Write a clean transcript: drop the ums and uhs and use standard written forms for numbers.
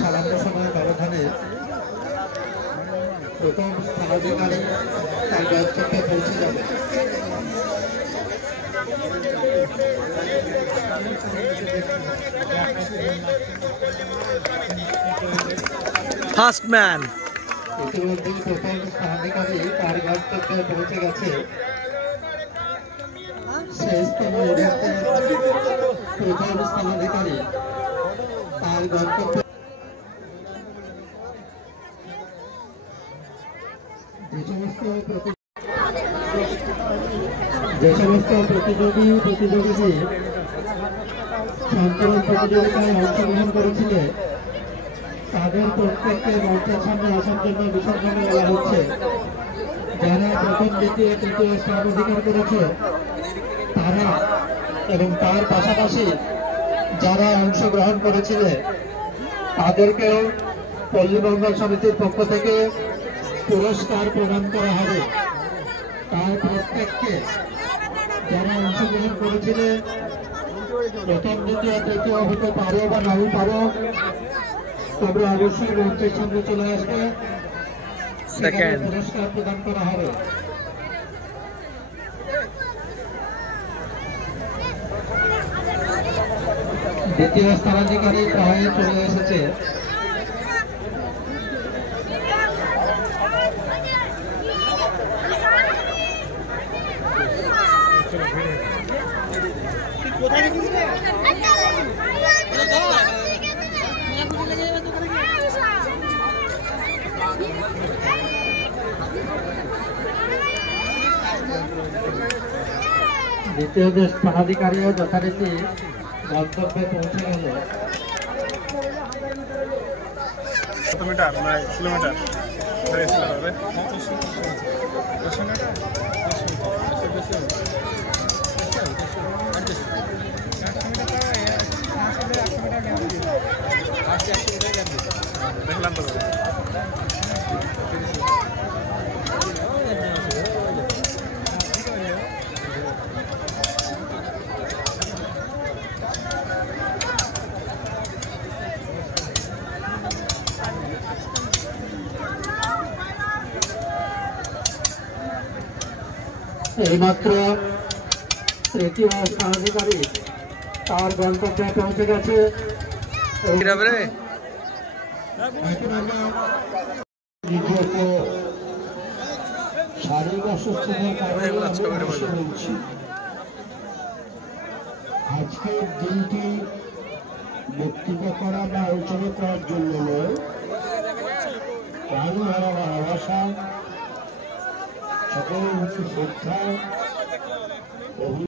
সামান্য সময় ব্যবধানে প্রথম স্থানাধিকারী তার গন্তব্যে পৌঁছে যাবে। ফার্স্ট ম্যান ইতিমধ্যে প্রথম স্থানাধিকারী তার গন্তব্যে পৌঁছে গেছে। শেষতম ইভেন্টের প্রথম স্থানাধিকারী তার গন্তব্যে যে সমস্ত প্রতিযোগী সঞ্চালন প্রতিযোগিতায় অংশগ্রহণ করেছিলেন তাদের প্রত্যেককে মঞ্চের সামনে আসার জন্য বিসর্জনে বলা হচ্ছে। যারা প্রথম দ্বিতীয় তৃতীয় স্থান অধিকার করেছে তারা এবং তার পাশাপাশি যারা অংশগ্রহণ করেছিলেন তাদেরকেও পল্লী মঙ্গল সমিতির পক্ষ থেকে পুরস্কার প্রদান করা হবে। তার প্রত্যেককে যারা অংশগ্রহণ করেছিলেন প্রথম দ্বিতীয় তৃতীয় হতে পারো বা নাও পারো, তবে অবশ্যই মঞ্চের সামনে চলে আসবে, পুরস্কার প্রদান করা হবে। দ্বিতীয় স্থানাধিকারী প্রায় চলে এসেছে। দ্বিতীয় যে স্থানাধিকারীও যথারীতি গন্তব্যে পৌঁছে গেল। কত মিটার না কিলোমিটার? দেখলাম তো এইমাত্র তৃতীয় স্থানাধিকারী তার গন্তব্যে পৌঁছে গেছে। শারীরিক অসুস্থতার কারণে বলছি আজকের দিনটি বক্তৃতা করা বা আলোচনা করার জন্য নয়, প্রাণ হারা ভালোবাসা সকলের শ্রদ্ধা